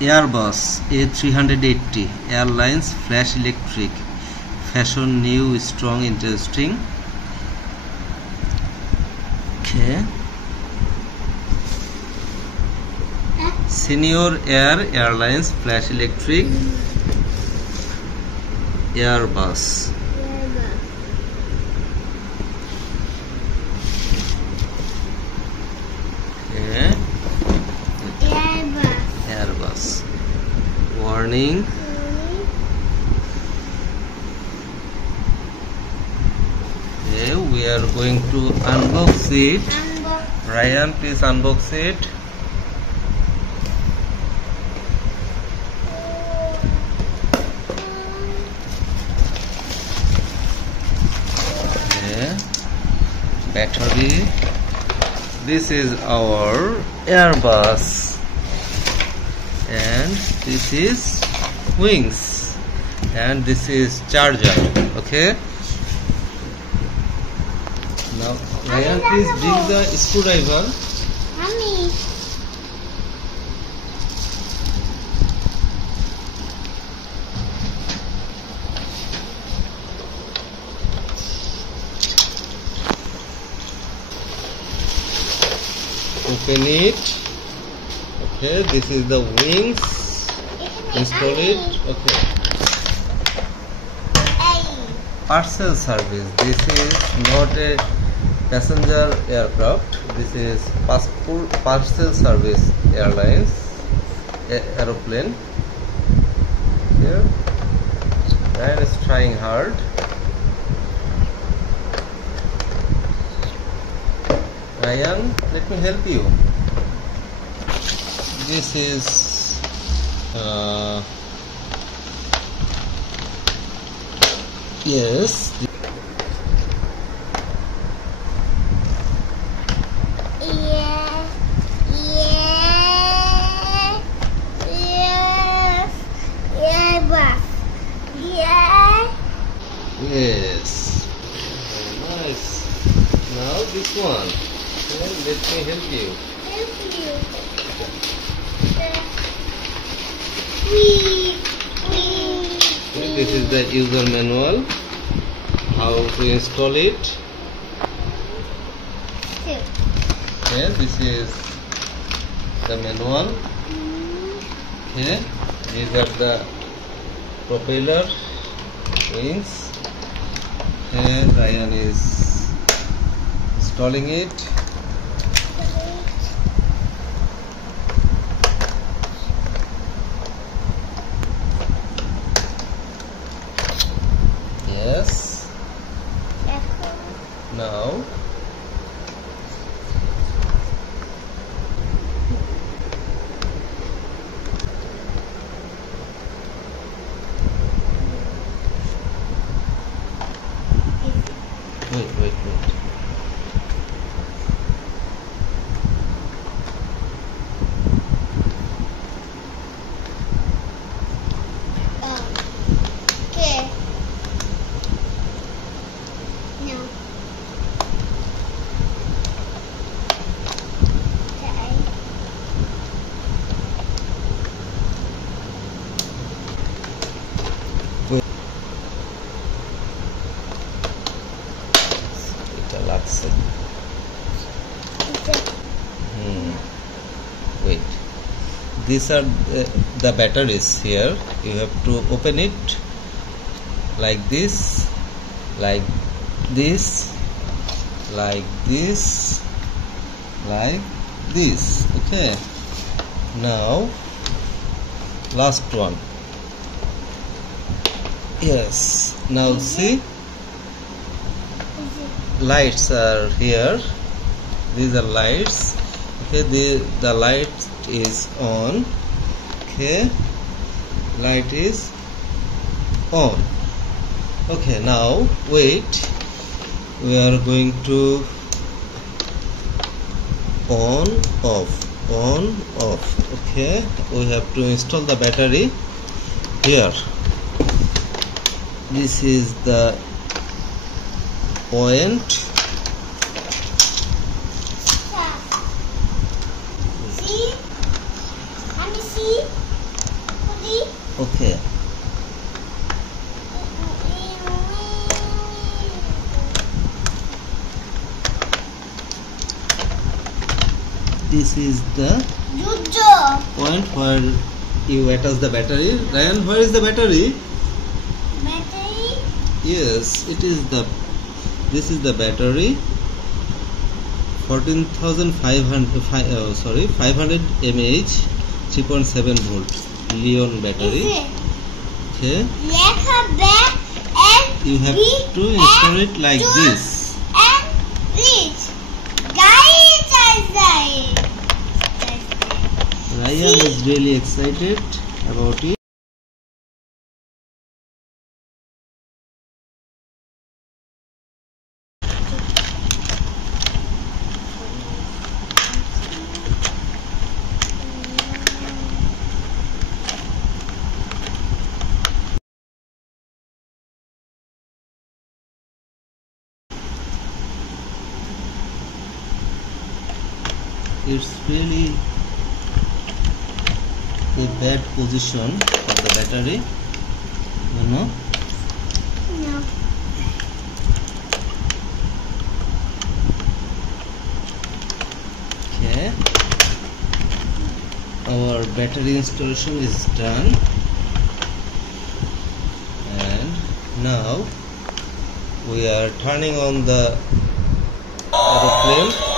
Airbus A380 Airlines Flash Electric. Fashion, new, strong, interesting. Okay. Senior Air Airlines Flash Electric Airbus. Okay. Airbus. Warning. Okay, we are going to unbox it. Ryan, please unbox it. Okay. Battery. This is our Airbus, and this is wings, and this is charger. Okay. Now, Ryan, please bring the screwdriver. Mommy. Open it. Okay, this is the wings. Install it. Okay. Parcel service. This is not a passenger aircraft. This is parcel service airlines aeroplane. Here, Ryan is trying hard. Ryan, let me help you. This is yes. Yes. Very nice. Now this one. Okay, let me help you. Okay, this is the user manual. How to install it. Okay, this is the manual. Okay, these are the propeller wings. Okay, Ryan is installing it. Yes. Now wait. Okay. No. এটা লাগছে wait, these are the batteries here. You have to open it like this, like this, like this, like this. Okay, now last one. Yes, now see, lights are here. These are lights. Okay, the light is on. Okay, light is on. Okay, now wait, we are going to on off. Okay, we have to install the battery here. This is the point. See? Let me see. Ready? Okay. This is the Good job. point where you attach the battery. Ryan, where is the battery? Battery. Yes, it is the. This is the battery. 14,500. 500 mAh, 3.7 volt. Leon battery. Is it? Okay. Like a bag and You have B to install it and like two this. And this. Guys, I Ryan is really excited about it. It's really a bad position of the battery, you know. No. Okay, our battery installation is done, and now we are turning on the aeroplane.